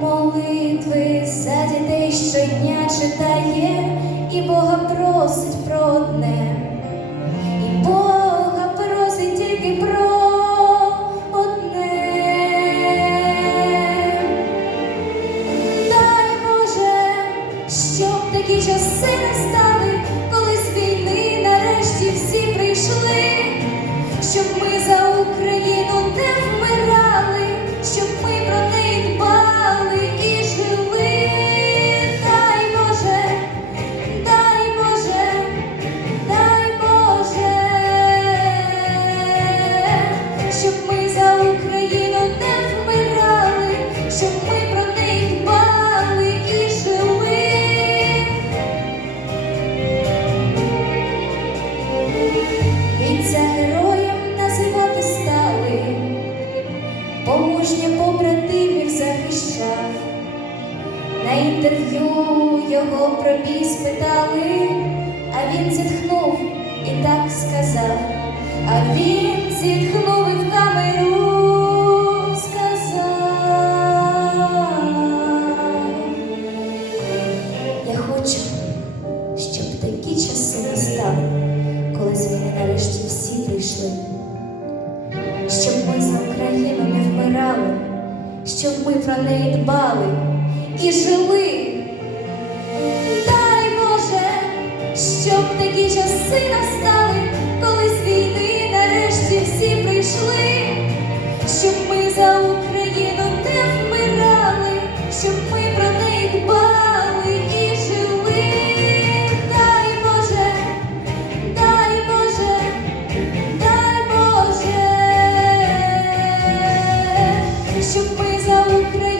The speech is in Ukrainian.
молитви за дітей щодня читає, і Бога просить про одне, і Бога просить тільки про одне. Дай Боже, щоб такі часи настали, коли з війни нарешті всі прийшли, щоб ми за Україну помужня побратимів захищав. На інтерв'ю його про бій спитали, а він зітхнув і так сказав, а він зітхнув і в камеру сказав. Я хочу, щоб такі часи настали, коли з війни нарешті всі прийшли, щоб ми за Україну не вмирали, щоб ми про неї дбали і жили. Дай Боже, щоб такі часи настали, коли з війни нарешті всі прийшли, щоб ми за So. grande.